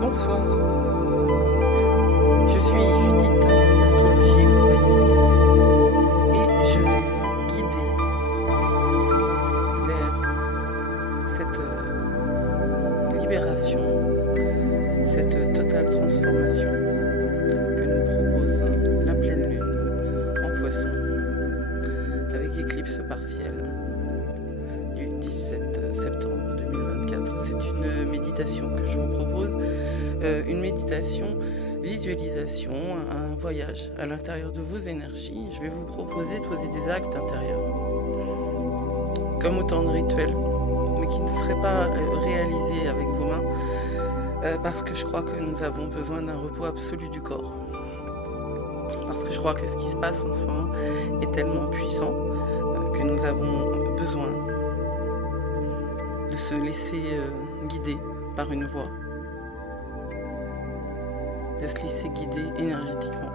Bonsoir, je suis Judith d'Astrologie et compagnie et je vais vous guider vers cette libération, cette totale transformation que nous propose la pleine lune en Poisson avec éclipse partielle du 17 septembre 2024. C'est une méditation que je vous propose, une méditation visualisation, un voyage à l'intérieur de vos énergies. Je vais vous proposer de poser des actes intérieurs, comme autant de rituels, mais qui ne seraient pas réalisés avec vos mains, parce que je crois que nous avons besoin d'un repos absolu du corps. Parce que je crois que ce qui se passe en ce moment est tellement puissant que nous avons besoin de se laisser guider par une voix, de se laisser guider énergétiquement.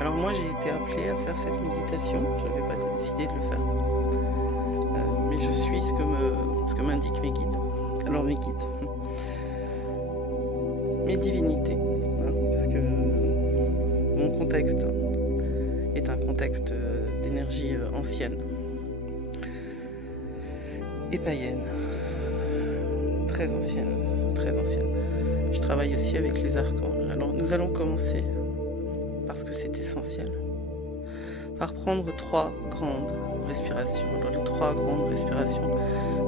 Alors moi j'ai été appelée à faire cette méditation, je n'avais pas décidé de le faire, mais je suis ce que m'indiquent mes guides. Alors mes guides, mes divinités, parce que mon contexte est un contexte d'énergie ancienne et païenne, très ancienne. Je travaille aussi avec les archanges. Alors nous allons commencer, parce que c'est essentiel, par prendre 3 grandes respirations. Alors les 3 grandes respirations,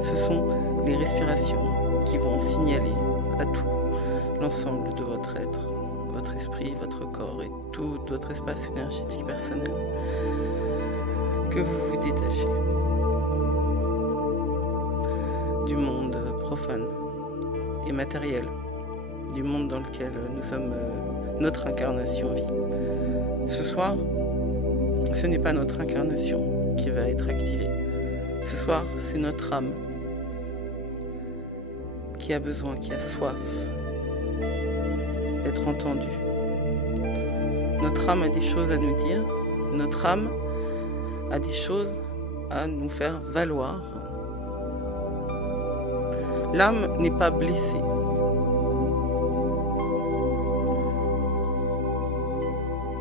ce sont les respirations qui vont signaler à tout l'ensemble de votre être, votre esprit, votre corps et tout votre espace énergétique personnel, que vous vous détachez du monde profane et matériel, du monde dans lequel nous sommes, notre incarnation vit. Ce soir, ce n'est pas notre incarnation qui va être activée. Ce soir, c'est notre âme qui a besoin, qui a soif d'être entendue. Notre âme a des choses à nous dire, notre âme a des choses à nous faire valoir. L'âme n'est pas blessée.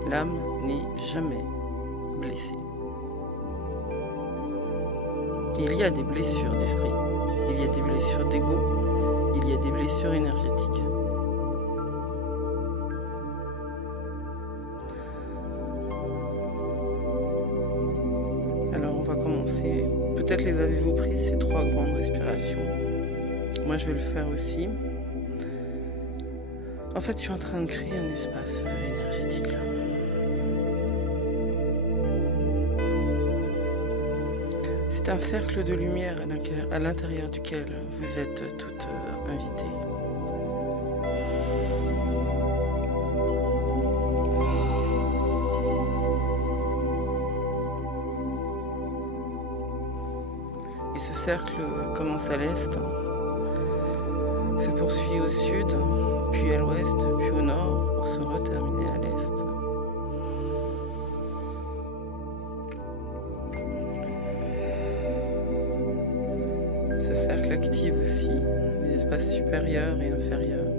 L'âme n'est jamais blessée. Il y a des blessures d'esprit, il y a des blessures d'ego, il y a des blessures énergétiques. Alors on va commencer, peut-être les avez-vous prises ces 3 grandes respirations. Moi je vais le faire aussi. En fait je suis en train de créer un espace énergétique là. C'est un cercle de lumière à l'intérieur duquel vous êtes toutes invitées. Et ce cercle commence à l'est, se poursuit au sud, puis à l'ouest, puis au nord, pour se reterminer à l'est. Ce cercle active aussi les espaces supérieurs et inférieurs.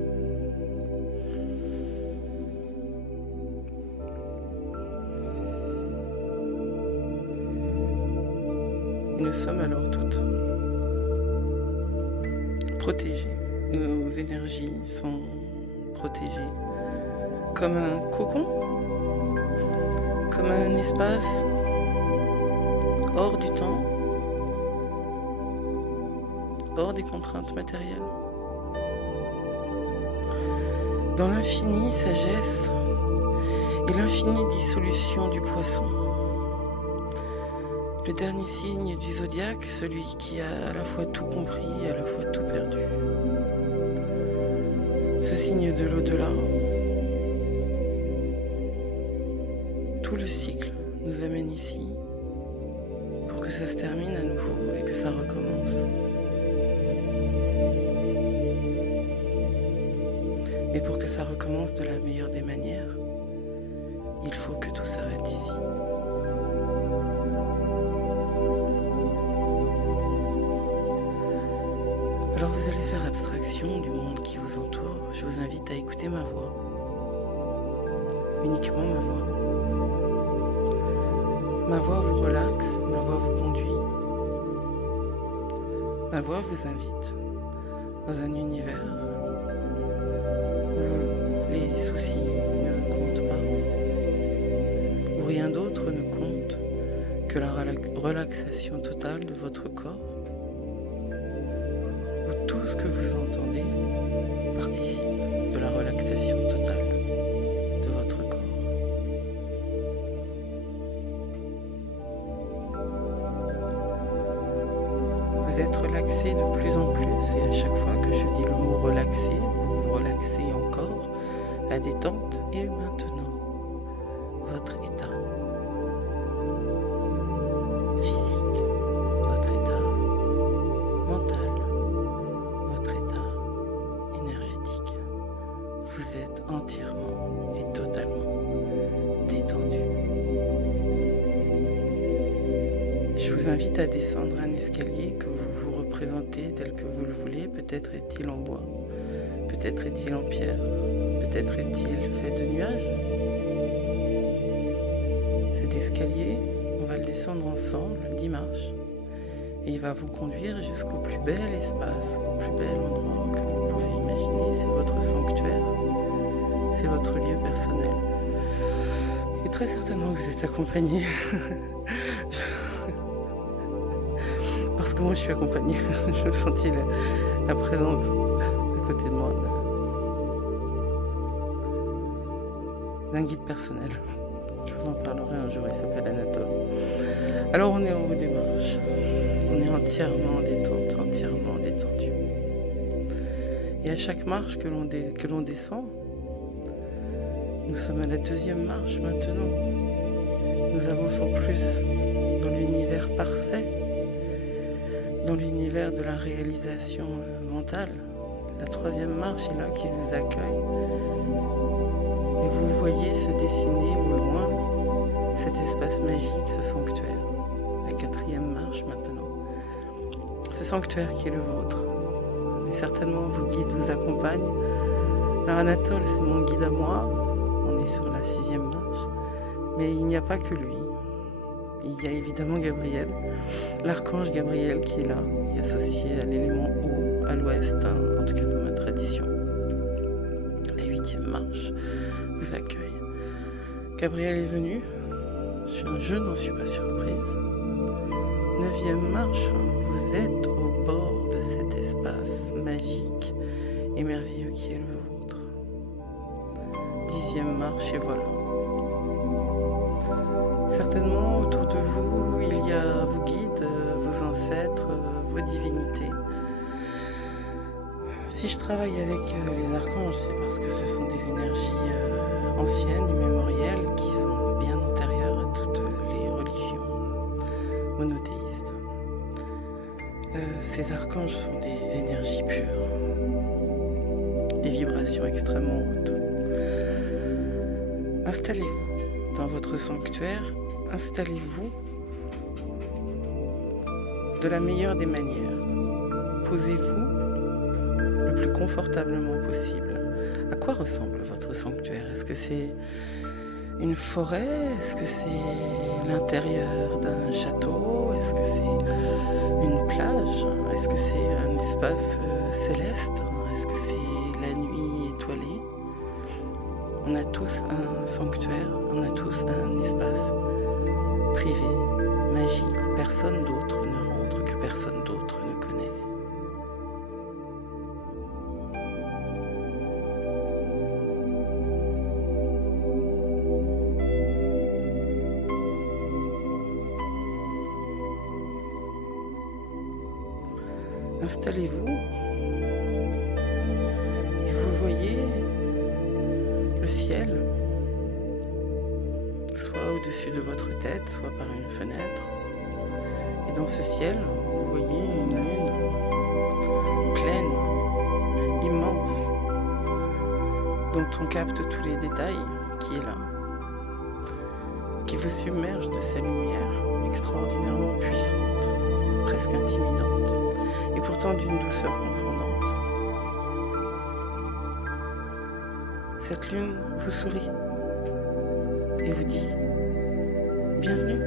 Et nous sommes alors toutes protégées. Nos énergies sont protégées comme un cocon, comme un espace hors du temps, hors des contraintes matérielles. Dans l'infinie sagesse et l'infinie dissolution du Poisson, le dernier signe du zodiaque, celui qui a à la fois tout compris et à la fois tout perdu. Ce signe de l'au-delà, tout le cycle nous amène ici pour que ça se termine à nouveau et que ça recommence. Mais pour que ça recommence de la meilleure des manières, il faut que tout s'arrête ici. Alors vous allez faire abstraction du monde qui vous entoure. Je vous invite à écouter ma voix. Uniquement ma voix. Ma voix vous relaxe, ma voix vous conduit. Ma voix vous invite dans un univers où les soucis ne comptent pas, où rien d'autre ne compte que la relaxation totale de votre corps, où tout ce que vous entendez participe de la relaxation totale de votre corps. Vous êtes relaxé de plus en plus et à chaque fois que je dis le mot relaxé, vous vous relaxez encore. La détente est maintenant votre état physique, votre état mental, votre état énergétique. Vous êtes entièrement et totalement détendu. Je vous invite à descendre un escalier que vous vous représentez tel que vous le voulez. Peut-être est-il en bois, peut-être est-il en pierre, peut-être est-il fait de nuages. Cet escalier, on va le descendre ensemble, 10 marches, et il va vous conduire jusqu'au plus bel espace, au plus bel endroit que vous pouvez imaginer. C'est votre sanctuaire, c'est votre lieu personnel. Et très certainement vous êtes accompagné. Parce que moi je suis accompagnée, je sentis la présence à côté de moi d'un guide personnel. Je vous en parlerai un jour, il s'appelle Anatole. Alors on est en haut des marches, on est entièrement en détente, entièrement détendu. Et à chaque marche que l'on descend, nous sommes à la 2e marche maintenant. Nous avançons plus dans l'univers parfait, dans l'univers de la réalisation mentale. La 3e marche est là qui vous accueille. Et vous voyez se dessiner au loin cet espace magique, ce sanctuaire. La 4e marche maintenant. Ce sanctuaire qui est le vôtre. Et certainement vos guides vous accompagnent. Alors Anatole, c'est mon guide à moi. On est sur la 6e marche. Mais il n'y a pas que lui. Il y a évidemment Gabriel, l'archange Gabriel qui est là, qui est associé à l'élément eau, à l'ouest, en tout cas dans ma tradition. La 8e marche vous accueille. Gabriel est venu, je n'en suis pas surprise. 9e marche, vous êtes au bord de cet espace magique et merveilleux qui est le vôtre. 10e marche et voilà. Certainement autour de vous, il y a vos guides, vos ancêtres, vos divinités. Si je travaille avec les archanges, c'est parce que ce sont des énergies anciennes, immémorielles, qui sont bien antérieures à toutes les religions monothéistes. Ces archanges sont des énergies pures, des vibrations extrêmement hautes. Installez-vous dans votre sanctuaire, installez-vous de la meilleure des manières. Posez-vous le plus confortablement possible. À quoi ressemble votre sanctuaire? Est-ce que c'est une forêt? Est-ce que c'est l'intérieur d'un château? Est-ce que c'est une plage? Est-ce que c'est un espace céleste? Est-ce que c'est la nuit étoilée? On a tous un sanctuaire, on a tous un espace privé, magique, où personne d'autre ne rentre, que personne d'autre ne connaît. Installez-vous et vous voyez le ciel, soit au-dessus de votre tête, soit par une fenêtre. Et dans ce ciel, vous voyez une lune pleine, immense, dont on capte tous les détails, qui est là, qui vous submerge de sa lumière extraordinairement puissante, presque intimidante. Et et pourtant d'une douceur confondante. Cette lune vous sourit et vous dit « Bienvenue ».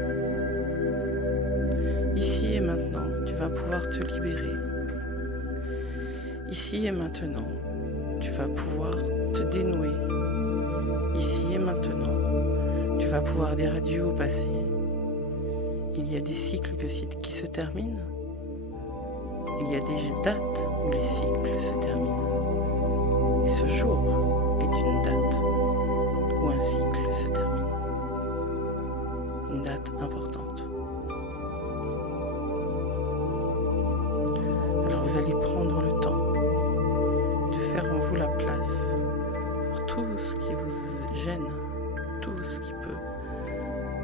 Ici et maintenant, tu vas pouvoir te libérer. Ici et maintenant, tu vas pouvoir te dénouer. Ici et maintenant, tu vas pouvoir dire adieu au passé. Il y a des cycles qui se terminent. Il y a des dates où les cycles se terminent. Et ce jour est une date où un cycle se termine. Une date importante. Alors vous allez prendre le temps de faire en vous la place pour tout ce qui vous gêne, tout ce qui peut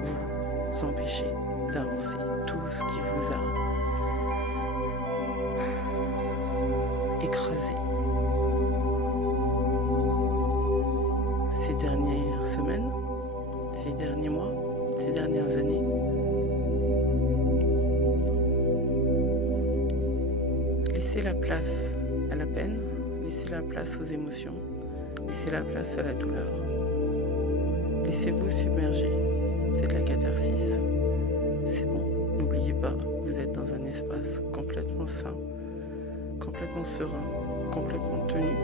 vous empêcher d'avancer, tout ce qui vous a écrasé ces dernières semaines, ces derniers mois, ces dernières années. Laissez la place à la peine, laissez la place aux émotions, laissez la place à la douleur. Laissez-vous submerger, c'est de la catharsis. C'est bon, n'oubliez pas, vous êtes dans un espace complètement sain, complètement serein, complètement tenu.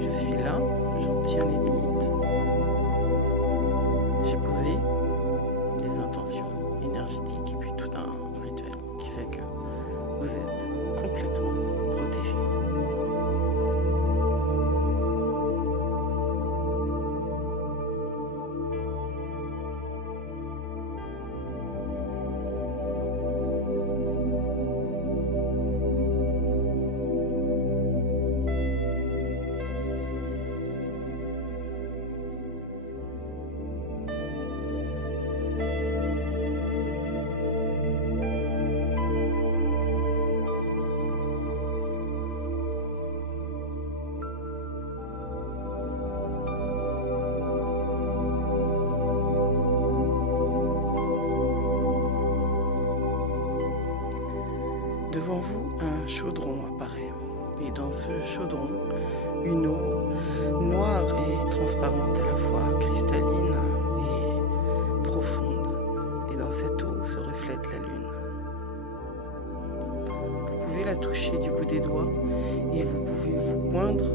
Je suis là, j'en tiens les limites. J'ai posé des intentions énergétiques et puis tout un rituel qui fait que vous êtes complètement protégé. Devant vous, un chaudron apparaît. Et dans ce chaudron, une eau noire et transparente à la fois, cristalline et profonde. Et dans cette eau se reflète la lune. Vous pouvez la toucher du bout des doigts et vous pouvez vous oindre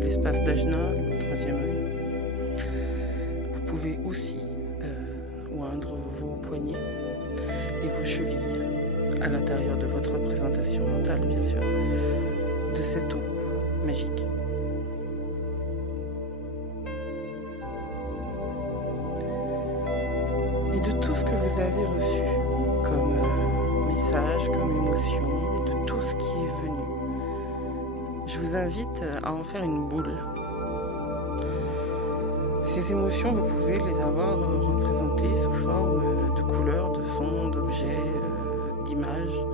l'espace d'Ajna, le troisième œil. Vous pouvez aussi oindre vos poignets et vos chevilles à l'intérieur de votre représentation mentale, bien sûr, de cette eau magique. Et de tout ce que vous avez reçu comme message, comme émotion, de tout ce qui est venu, je vous invite à en faire une boule. Ces émotions, vous pouvez les avoir représentées sous forme de couleurs, de sons, d'objets, d'images,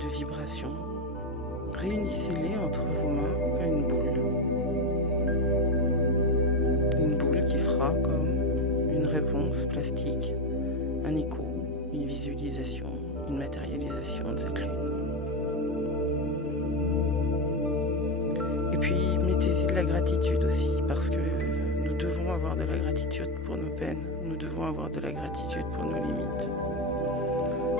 de vibrations. Réunissez-les entre vos mains comme une boule. Une boule qui fera comme une réponse plastique, un écho, une visualisation, une matérialisation de cette lune. Et puis, mettez-y de la gratitude aussi, parce que nous devons avoir de la gratitude pour nos peines, nous devons avoir de la gratitude pour nos limites.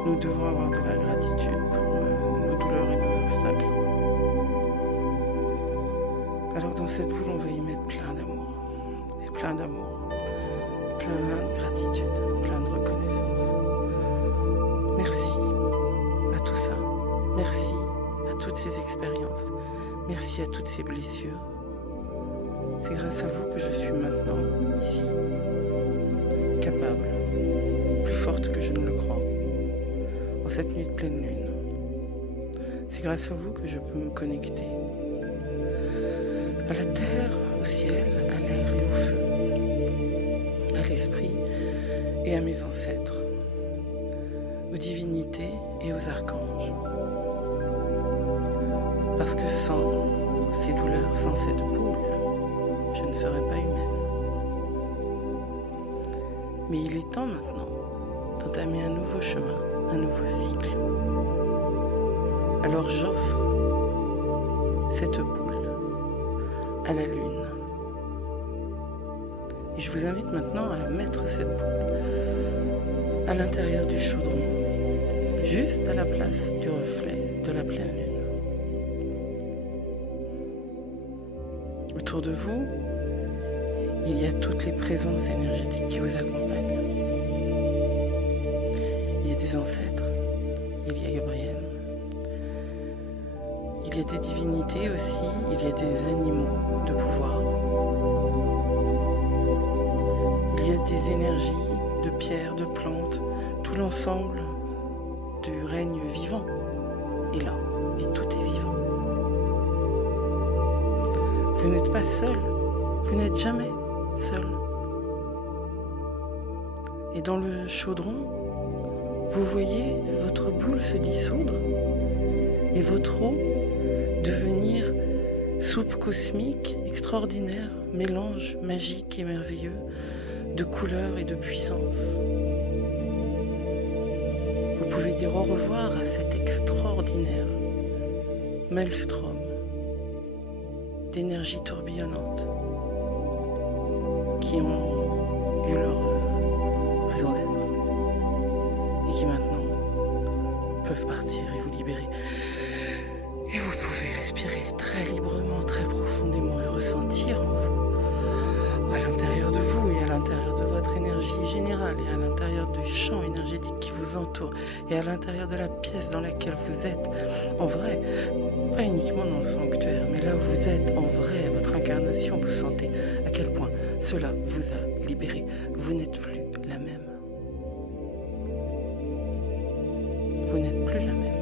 Nous devons avoir de la gratitude pour nos douleurs et nos obstacles. Alors dans cette boule, on va y mettre plein d'amour, plein de gratitude, plein de reconnaissance. Merci à tout ça. Merci à toutes ces expériences. Merci à toutes ces blessures. C'est grâce à vous que je suis maintenant ici, capable, plus forte que je ne le crois. En cette nuit de pleine lune, c'est grâce à vous que je peux me connecter à la terre, au ciel, à l'air et au feu, à l'esprit et à mes ancêtres, aux divinités et aux archanges. Parce que sans ces douleurs, sans cette boule, je ne serais pas humaine. Mais il est temps maintenant d'entamer un nouveau chemin, un nouveau cycle. Alors j'offre cette boule à la lune. Et je vous invite maintenant à mettre cette boule à l'intérieur du chaudron, juste à la place du reflet de la pleine lune. Autour de vous, il y a toutes les présences énergétiques qui vous accompagnent. Il y a des ancêtres, il y a Gabriel. Il y a des divinités aussi, il y a des animaux de pouvoir. Il y a des énergies de pierres, de plantes, tout l'ensemble du règne vivant est là, et tout est vivant. Vous n'êtes pas seul, vous n'êtes jamais seul. Et dans le chaudron, vous voyez votre boule se dissoudre et votre eau devenir soupe cosmique extraordinaire, mélange magique et merveilleux de couleurs et de puissance. Vous pouvez dire au revoir à cet extraordinaire maelstrom d'énergie tourbillonnante qui ont eu leur raison d'être et qui maintenant peuvent partir et vous libérer. Et vous pouvez respirer très librement, très profondément et ressentir en vous, à l'intérieur de vous et à l'intérieur de votre énergie générale et à l'intérieur du champ énergétique qui vous entoure et à l'intérieur de la pièce dans laquelle vous êtes en vrai, pas uniquement dans le sanctuaire, mais là où vous êtes en vrai, votre incarnation, vous sentez à quel point cela vous a libéré. Vous n'êtes plus la même. Vous n'êtes plus la même.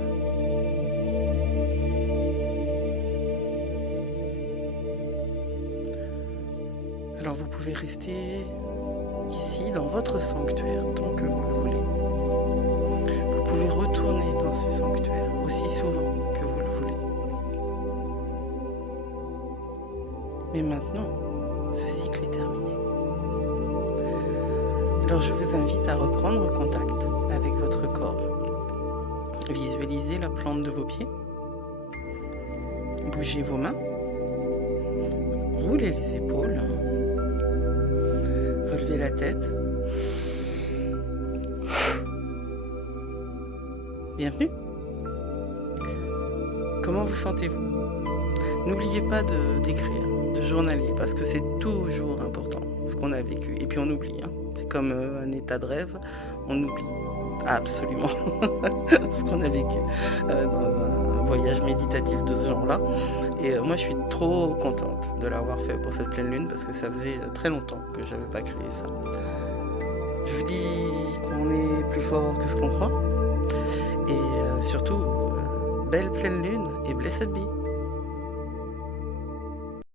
Alors vous pouvez rester ici dans votre sanctuaire tant que vous le voulez. Vous pouvez retourner dans ce sanctuaire aussi souvent que vous le voulez. Mais maintenant, ce cycle est terminé. Alors je vous invite à reprendre contact avec votre corps. Visualisez la plante de vos pieds. Bougez vos mains. Roulez les épaules. Relevez la tête. Bienvenue. Comment vous sentez-vous? N'oubliez pas d'écrire, de journaler, parce que c'est toujours important ce qu'on a vécu. Et puis on oublie, hein. C'est comme un état de rêve, on oublie absolument ce qu'on a vécu dans un voyage méditatif de ce genre-là. Et moi je suis trop contente de l'avoir fait pour cette pleine lune, parce que ça faisait très longtemps que je n'avais pas créé ça. Je vous dis qu'on est plus fort que ce qu'on croit. Et surtout, belle pleine lune et blessed be.